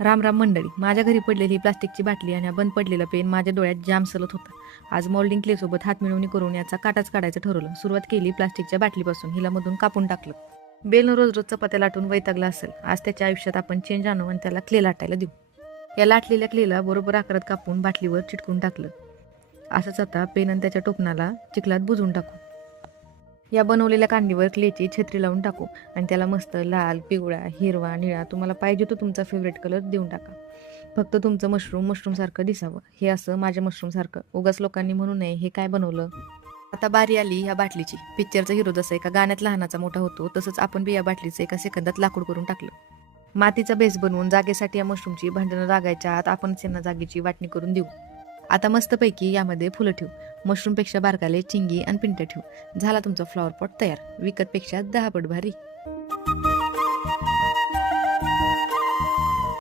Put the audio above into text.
राम राम मंडळी. माझ्या घरी पडलेली प्लास्टिकची बाटली आणि हा बंद पडलेला पेन माझ्या डोळ्यात जाम सलत होता. आज मोल्डिंग क्लेसोबत हातमिळवणी करून याचा काटाच काढायचं ठरवलं. सुरुवात केली प्लास्टिकच्या बाटलीपासून. हिला मधून कापून टाकलं. बेलनं रोज रोज चपात्या लाटून वैतागला असेल. आज त्याच्या आयुष्यात आपण चेंज आणू आणि त्याला क्ले लाटायला देऊ. या लाटलेल्या क्लेला बरोबर आकारात कापून बाटलीवर चिटकून टाकलं. असंच आता पेन आणि त्याच्या टोपणाला चिखलात बुजवून टाकू. या बनवलेल्या कांडीवर क्लेची छत्री लावून टाकू आणि त्याला मस्त लाल, पिवळा, हिरवा, निळा तुम्हाला पाहिजे तो तुमचा फेवरेट कलर देऊन टाका. फक्त तुमचं मशरूम सारखं दिसावं. हे असं माझ्या मशरूम सारखं. उगाच लोकांनी म्हणू नये हे काय बनवलं. आता बारी आली या बाटलीची. पिक्चरचा हिरो जसं एका गाण्यात लहानाचा मोठा होतो तसंच आपण बी या बाटलीचं एका सेकंदात लाकूड करून टाकलं. मातीचा बेस बनवून जागेसाठी या मशरूमची भांडणं लागायच्या आत आपण त्यांना जागेची वाटणी करून देऊ. आता मस्तपैकी यामध्ये फुलं ठेवू. मशरूमपेक्षा बारकाले चिंगी आणि पिंट्या ठेवू. झाला तुमचा फ्लॉवर पॉट तयार. विकतपेक्षा 10 पट भारी.